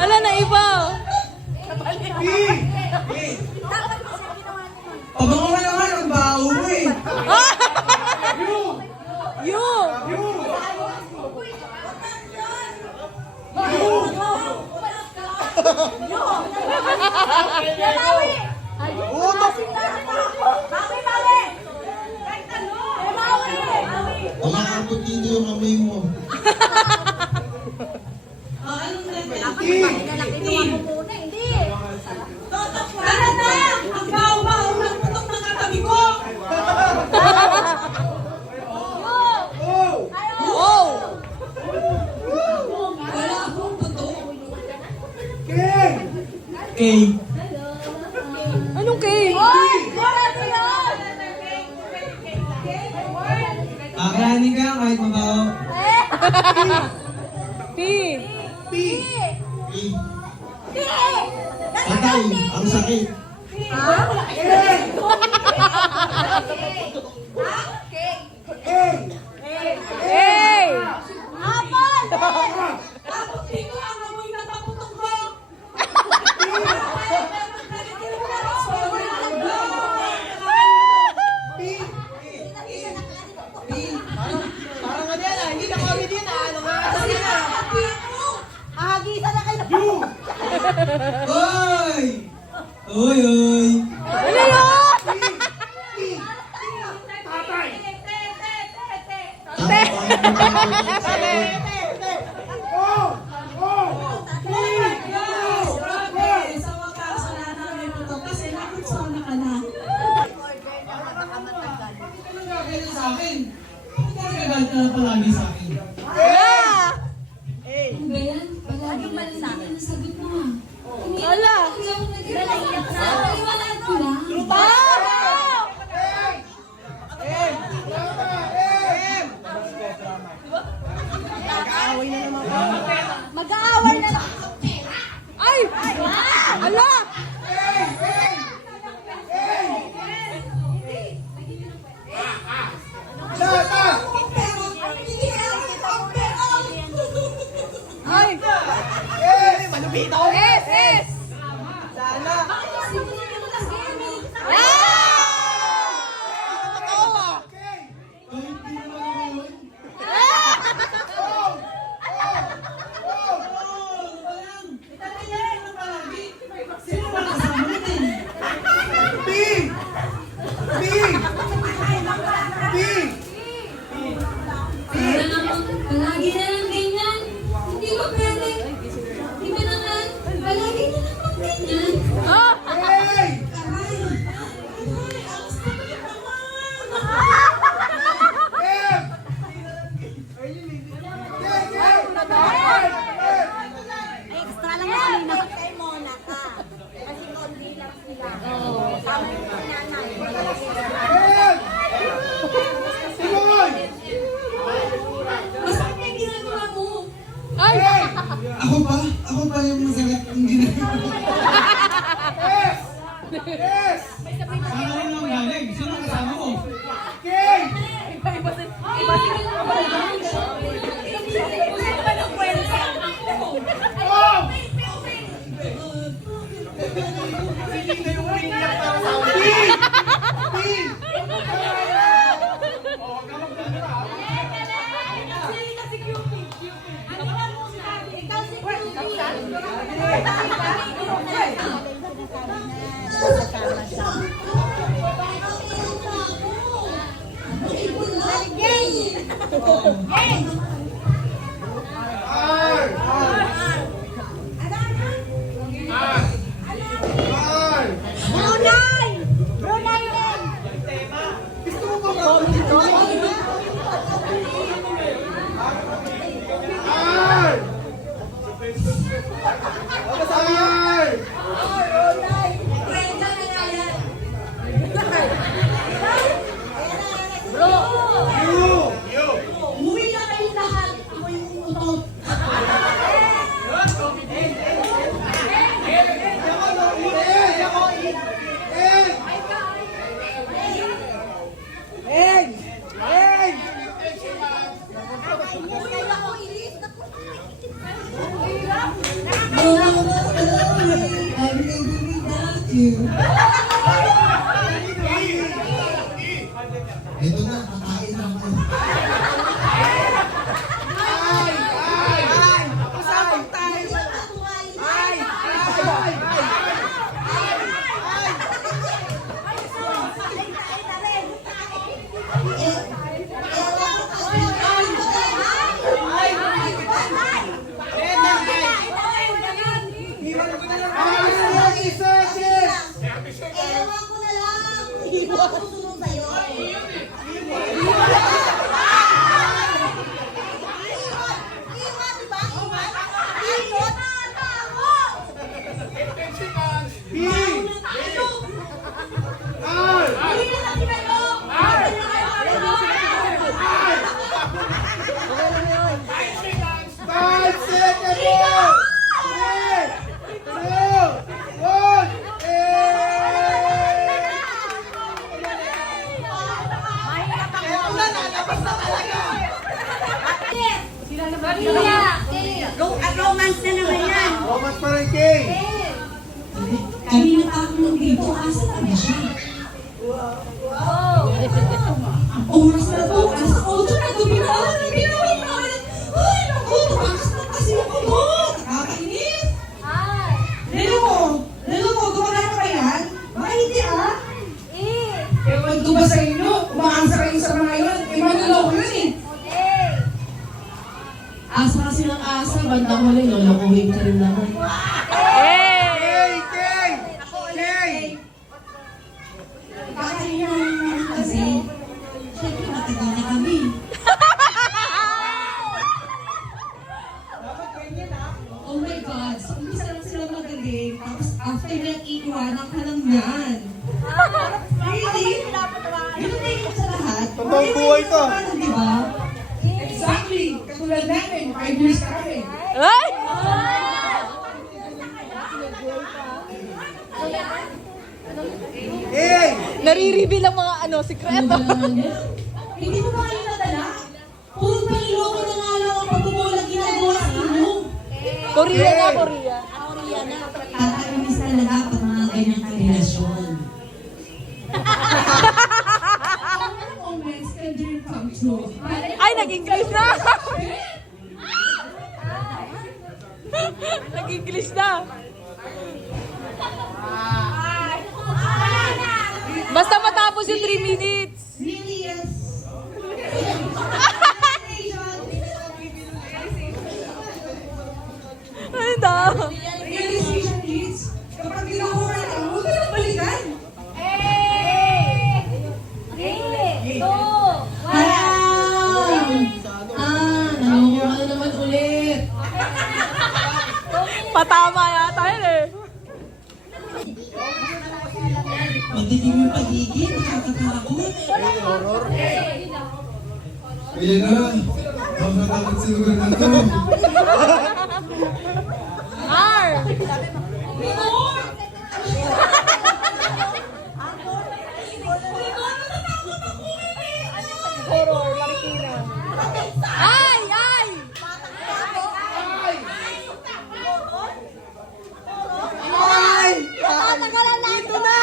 Ala na iba. Pabango ka naman, ang baho mo eh. You. Umakapot dito yung amoy mo. Okay. Anong cake? Kakayanin ka kahit mabaho. P. Patay, ang sakit. A. Parang ano yan ah, hindi na comedy yan ah. Ano nga? Oy! Oy, oy! Ano yun? Sa akin. Bakit ka nagagalit ka na palagi sa akin? Yeah. Palagi mali sa akin ang sagot mo ah. Ala. Naiyak na. Iwanan ko lang. Mag-aaway na lang. Ay! Ala! Ay! S! S! Sana! Palagi na lang ganyan. Hindi ba pwede? Hindi ba naman? Palagi na lang ganyan. Extra lang na kanina. Kay Mona ka. Kasi konti lang sila. Tama yung nanay. Masakit na yung ginagawa mo. Ay! Ako pa yung masakit yung ginagawa. Sana rin lang galing. Sino kasama mo? Ito na, kakain na ako. Ewan ko na lang. Hindi ba ako susunod sa'yo? Iwan, di ba? Iwan? Iwan na ako! Romance na naman yan. Romance pa rin, Kay. Kanina pa ako nandito. Asa na ba siya? Ang oras na to. Alas 8 na gabi na. Ginawin na ulit. Ay, naku. Tumakas na kasi ako doon. Nakakainis. Lelo mo, gumagana pa yan? Baka hindi ah. Ewan ko ba sa inyo? Umaansa kayo sa mga yun. Manloloko yun eh. Asa kasi ng asa. Bandang huli, lolokohin ka rin naman. Kay! Kay! Kay! Kaya kasi, syempre matagal na kami. Oh my God, so umpisa lang sila magaling, tapos after that, iiwanan ka lang yan. Really? Yun ang tingin ko sa lahat. Totoong buhay to. Di ba? Exactly. Katulad namin, 5 years kami. Ay! Kay! Nare-reveal ang mga Ano sikreto. ba naman yan? Hindi mo ba kayo nadala? Puro paniloko na nga lang ang pagbubulag ginagawa sa inyo. Korea na, Korea. Kakainis talaga pag mga ganyang karelasyon. All men's can dream come true. Ay, nag-English na! Nag-English na. Basta matapos yung 3 minutes. Really, yes. Ay, daw. Realization needs. Kapag ginawa ka na, huwag ka nang balikan. Naloko ka na naman ulit. Patama yata yun eh. Magdilim yung pagiging, nakakatakot. Kaya na, makatakot siguro na to. R! Horror, Marikina. Ay! Ay! Ay! Tatagalan na! Dito na!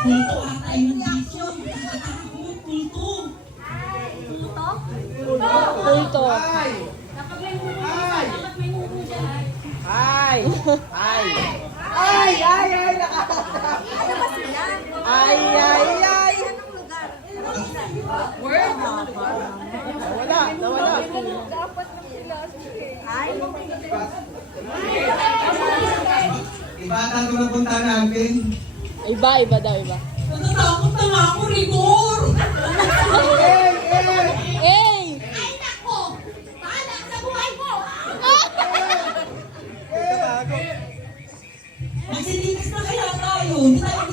Kulto ata yung dito. Nakakatakot, kulto. Kulto. Ay! Ay! Ay! Ay! Ay! Ay! Ay, ay, ay. Nawala! Nawala! Iba ata ito na punta natin. Iba, iba daw, iba. Natatakot na nga ako, Rigor. Kay! Kay! Hey! Ay, nako! Bahala sa buhay mo! Kay! Magsilikas na kaya tayo. Hindi tayo